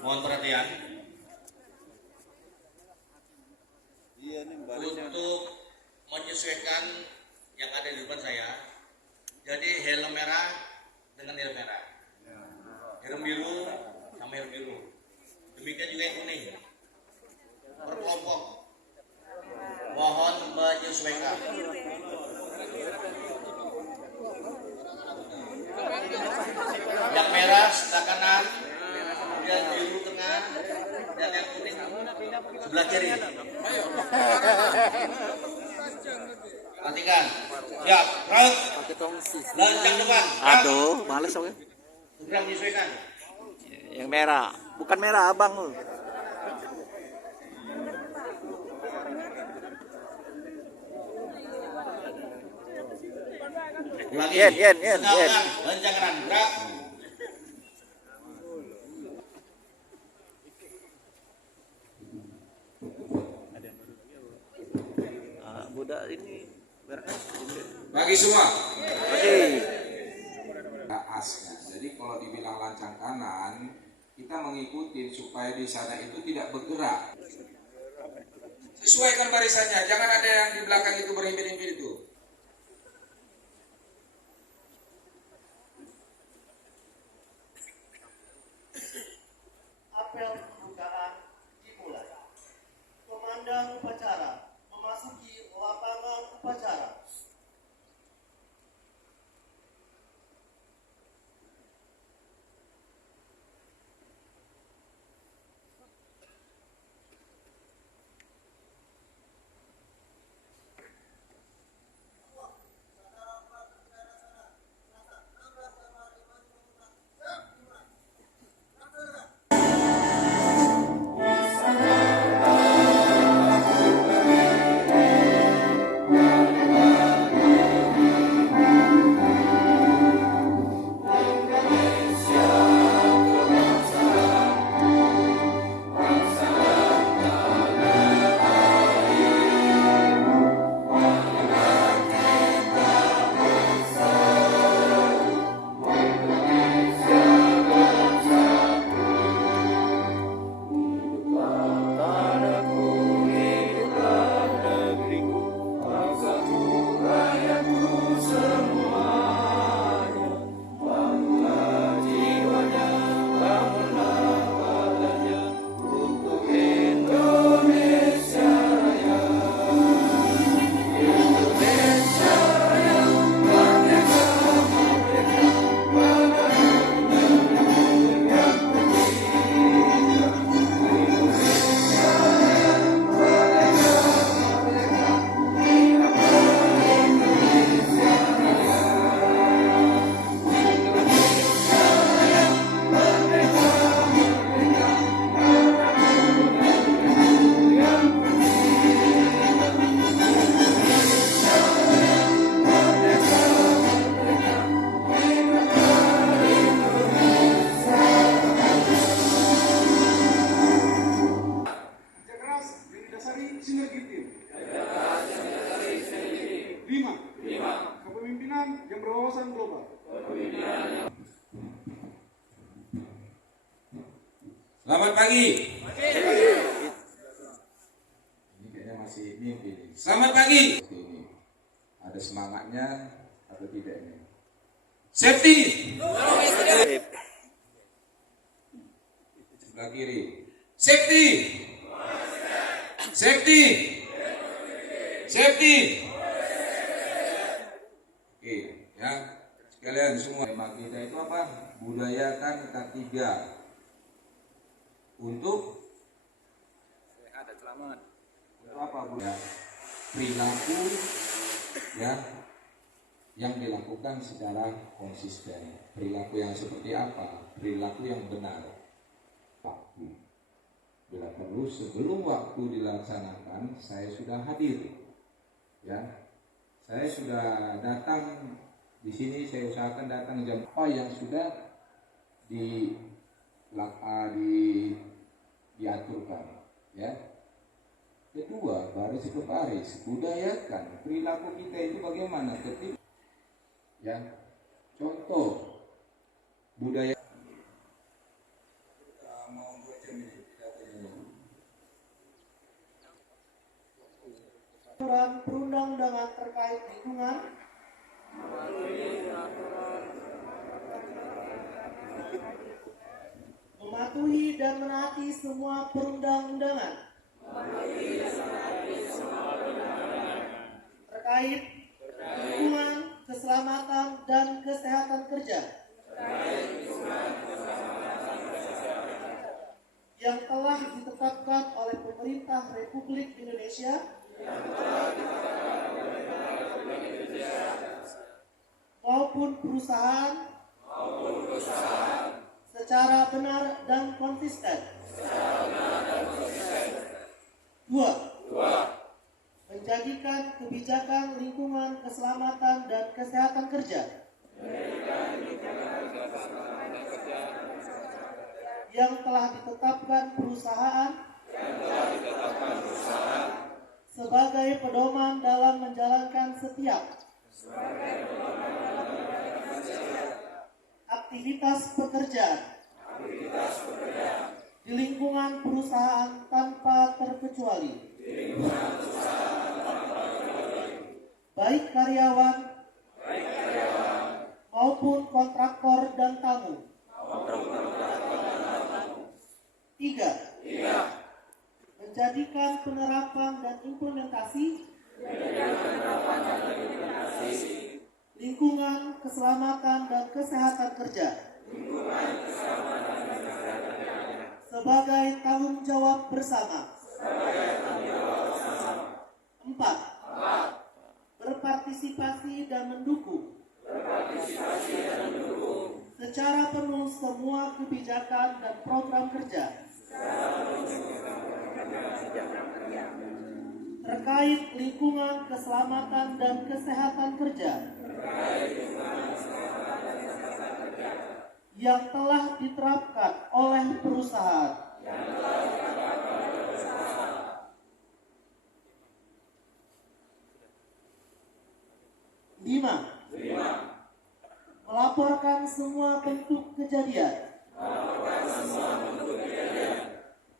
Mohon perhatian untuk menyesuaikan yang ada di depan saya. Jadi helm merah dengan helm merah, helm biru sama helm biru. Demikian juga yang kuning. Berkelompok. Mohon menyesuaikan. Yang merah sebelah kanan, yang biru tengah, dan yang kuning sebelah kiri. Perhatikan. Siap. Gerak. Lancang depan. Aduh, males oke. Segera menyesuaikan. Yang merah, bukan merah abang lu. Yen. Lancang kanan. Gerak. Budak ini bagi semua. Oke. Asnya. Jadi kalau dibilang lancang kanan, kita mengikuti supaya di sana itu tidak bergerak. Sesuaikan barisannya, jangan ada yang di belakang itu berhimpit-himpit itu. Apel pembukaan dimulai. Komandan upacara memasuki lapangan upacara. Yang berwawasan global. Selamat pagi. Ini kayaknya masih mimpi. Selamat pagi. Ini ada semangatnya atau tidak ini? Safety. Sebelah kiri. Safety. Safety. Safety. Oke, ya. Sekalian semua, tema kita itu apa? Budayakan K3 untuk sehat dan selamat. Untuk apa, Bu? Ya. perilaku ya yang dilakukan secara konsisten. Perilaku yang seperti apa? Perilaku yang benar. Waktu. Bila perlu sebelum waktu dilaksanakan, saya sudah hadir. Ya, saya sudah datang di sini. Saya usahakan datang jam apa yang sudah diaturkan. Ya. Kedua, baris ke baris, budayakan perilaku kita itu bagaimana ketika ya contoh budaya Peraturan perundang-undangan terkait lingkungan mematuhi dan menaati semua perundang-undangan terkait lingkungan, keselamatan, dan kesehatan kerja yang telah ditetapkan oleh pemerintah Republik Indonesia maupun perusahaan secara benar dan konsisten. 2. Menjadikan kebijakan lingkungan, keselamatan, dan kesehatan kerja yang telah ditetapkan perusahaan sebagai pedoman dalam menjalankan setiap aktivitas pekerjaan di lingkungan perusahaan tanpa terkecuali, baik karyawan maupun kontraktor dan tamu. 3. Menjadikan penerapan dan implementasi lingkungan, keselamatan, dan kesehatan kerja sebagai tanggung jawab bersama. 4. Berpartisipasi dan mendukung secara penuh semua kebijakan dan program kerja terkait lingkungan, keselamatan, dan kesehatan kerja yang telah diterapkan oleh perusahaan. 5. Melaporkan semua bentuk kejadian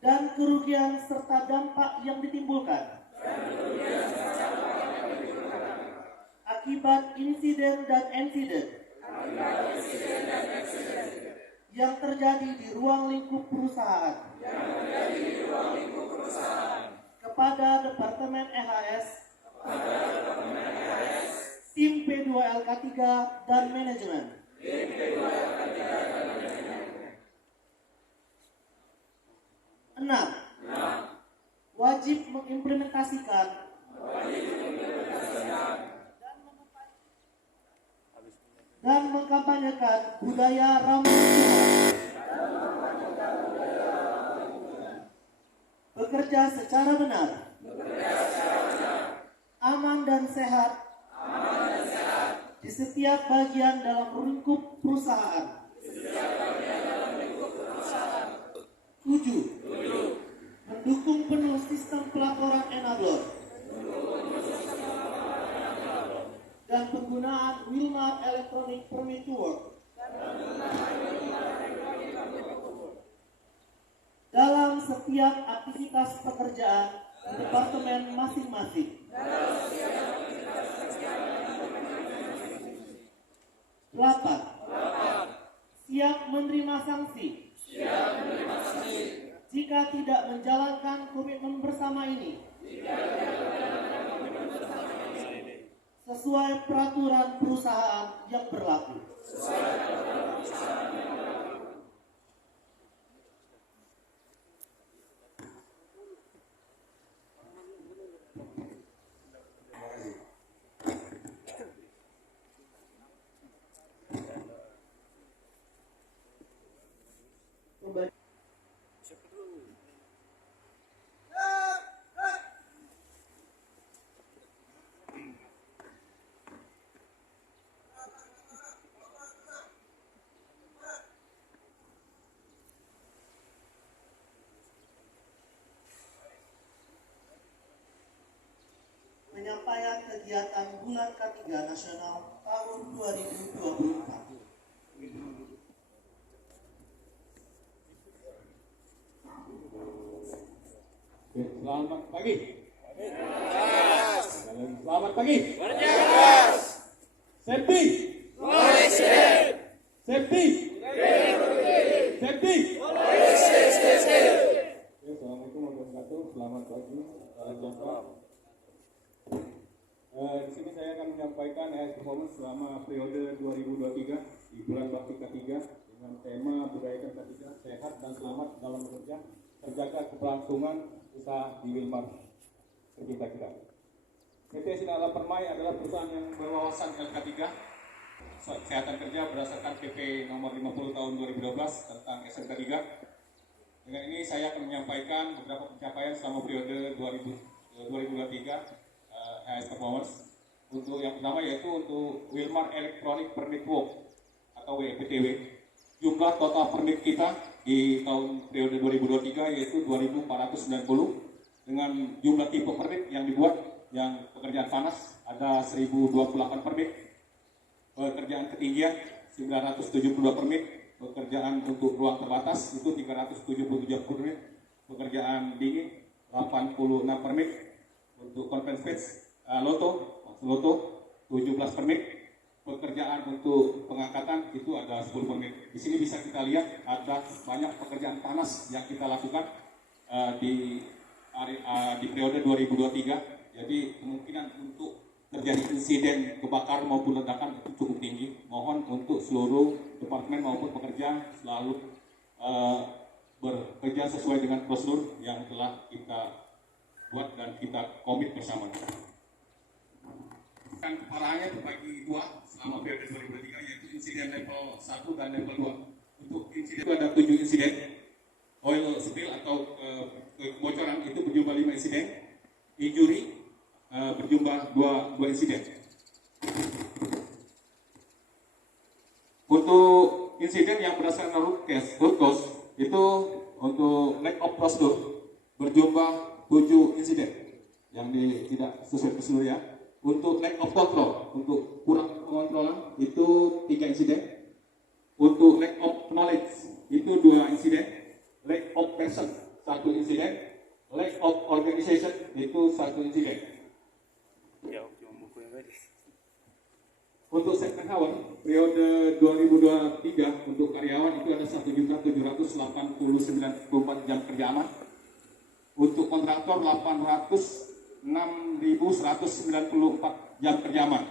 dan kerugian serta dampak yang ditimbulkan akibat insiden dan insiden yang terjadi di ruang lingkup perusahaan kepada Departemen EHS, tim P2LK3 dan manajemen. 6. Wajib mengimplementasikan dan mengkampanyekan budaya ramah lingkungan, bekerja secara benar, aman dan sehat di setiap bagian dalam lingkup perusahaan. 7. Mendukung penuh sistem pelaporan enablor dan penggunaan Wilmar Electronic Permit to Work dalam setiap aktivitas pekerjaan di departemen masing-masing. 8. Siap menerima sanksi jika tidak menjalankan komitmen bersama ini sesuai peraturan perusahaan yang berlaku. kegiatan bulan K3 nasional tahun 2024. Selamat pagi. Selamat pagi. Safety. Safety. Safety. Assalamualaikum warahmatullahi wabarakatuh. Selamat pagi. Salam sejahtera. Di sini saya akan menyampaikan performance selama periode 2023 di bulan bakti K3 dengan tema budayakan K3 sehat dan selamat dalam bekerja, terjaga keberlangsungan usaha di Wilmar kita. PT Sinala Permai adalah perusahaan yang berwawasan LK3 kesehatan kerja berdasarkan PP nomor 50 tahun 2012 tentang SMK 3. Dengan ini saya akan menyampaikan beberapa pencapaian selama periode 2023 HS Performance. Untuk yang pertama yaitu untuk Wilmar Electronic Permit Work atau WEPTW. Jumlah total permit kita di tahun periode 2023 yaitu 2.490 dengan jumlah tipe permit yang dibuat yang pekerjaan panas ada 1.028 permit, pekerjaan ketinggian 972 permit, pekerjaan untuk ruang terbatas itu 377 permit, pekerjaan dingin 86 permit, untuk conference space loto 17 permit, pekerjaan untuk pengangkatan itu ada 10 permit. Di sini bisa kita lihat ada banyak pekerjaan panas yang kita lakukan di periode 2023. Jadi kemungkinan untuk terjadi insiden kebakaran maupun ledakan itu cukup tinggi. Mohon untuk seluruh departemen maupun pekerja selalu bekerja sesuai dengan prosedur yang telah kita buat dan kita komit bersama. Keparahannya terbagi dua selama periode 2023 yaitu insiden level 1 dan level 2. Untuk insiden itu ada 7 insiden. Oil spill atau kebocoran itu berjumlah 5 insiden. Injury berjumlah 2 insiden. Untuk insiden yang berdasarkan root cause itu untuk lack of prosedur berjumlah 7 insiden yang tidak sesuai prosedur ya. Untuk lack of control, untuk kurang pengontrolan itu 3 insiden. Untuk lack of knowledge itu 2 insiden. Lack of person 1 insiden. Lack of organization itu 1 insiden. Untuk segmen hour periode 2023 untuk karyawan itu ada 1.789.4 jam kerja aman. Untuk kontraktor 806.194 jam kerja aman.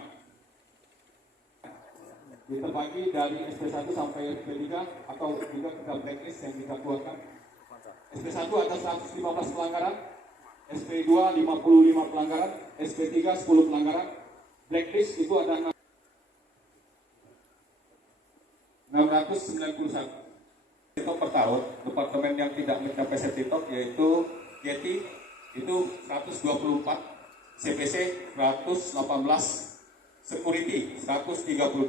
Diterbagi dari SP1 sampai SP3 atau juga kita blacklist yang kita keluarkan. SP1 ada 115 pelanggaran, SP2 55 pelanggaran, SP3 10 pelanggaran. Blacklist itu ada 691. Itu per tahun, departemen yang tidak mencapai safety top yaitu Yeti itu 124, CPC 118, Security 132,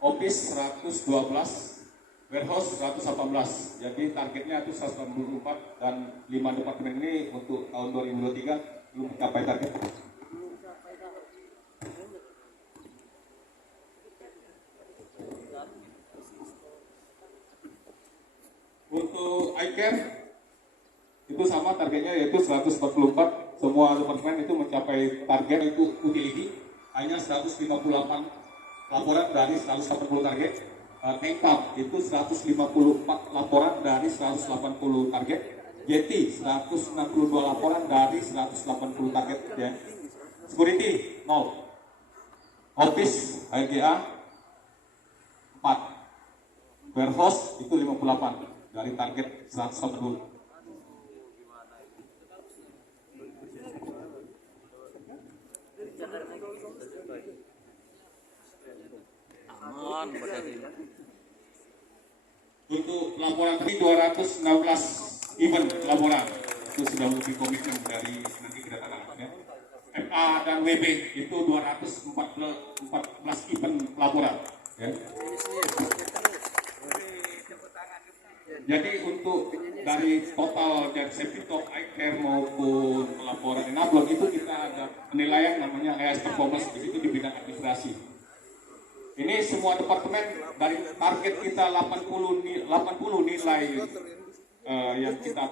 Office 112, Warehouse 118. Jadi targetnya itu 184 dan 5 departemen ini untuk tahun 2023 belum mencapai target. Untuk iCare itu sama targetnya yaitu 144. Semua departemen itu mencapai target. Itu utility hanya 158 laporan dari 180 target. Income itu 154 laporan dari 180 target. Yeti 162 laporan dari 180 target ya. Security 0. Office IGA 4. Warehouse itu 58 dari target 180. Aman, untuk laporan tadi 216 event laporan itu sudah lebih komitmen dari nanti kedatangan ya. MA dan WB itu 214 event laporan ya. Jadi untuk dari total dari Septic iCare maupun pelaporan enablon itu kita ada penilaian namanya AS Performance di situ di bidang administrasi. Ini semua departemen dari target kita 80 nilai yang kita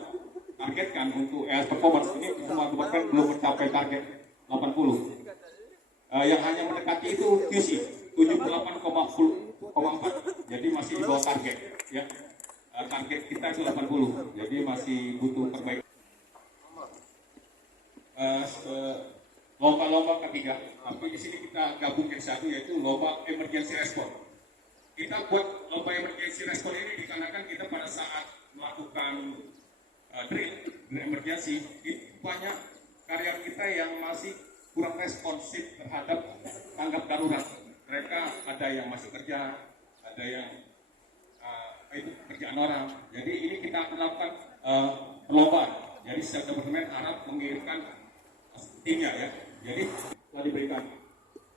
targetkan untuk AS Performance ini semua departemen belum mencapai target 80. Yang hanya mendekati itu QC 78,4, jadi masih di bawah target ya. Target kita itu 80, jadi masih butuh perbaikan. Lomba-lomba ketiga, tapi di sini kita gabungkan satu, yaitu lomba emergency response. Kita buat lomba emergency response ini dikarenakan kita pada saat melakukan drill emergency, itu banyak karyawan kita yang masih kurang responsif terhadap tanggap darurat. Mereka ada yang masih kerja, ada yang itu kerjaan orang. Jadi ini kita akan lakukan perlombaan. Jadi setiap departemen harap mengirimkan timnya ya. Jadi telah diberikan.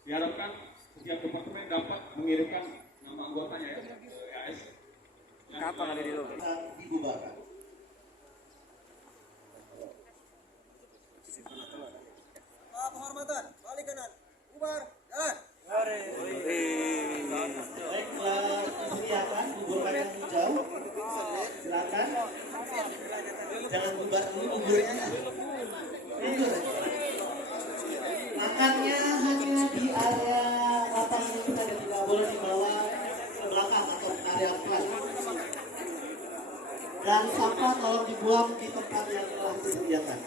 Diharapkan setiap departemen dapat mengirimkan nama anggotanya ya ke AS. Kapan ada di luar? Dibubarkan. Penghormatan, balik kanan, bubar, jalan. Baiklah, disediakan buburkan yang hijau. Silakan. Jangan bubar dulu buburnya. Mundur. Makannya hanya di area lapas ini saja, tidak boleh dibawa ke belakang atau ke area kelas. Dan sampah tolong dibuang di tempat yang telah disediakan.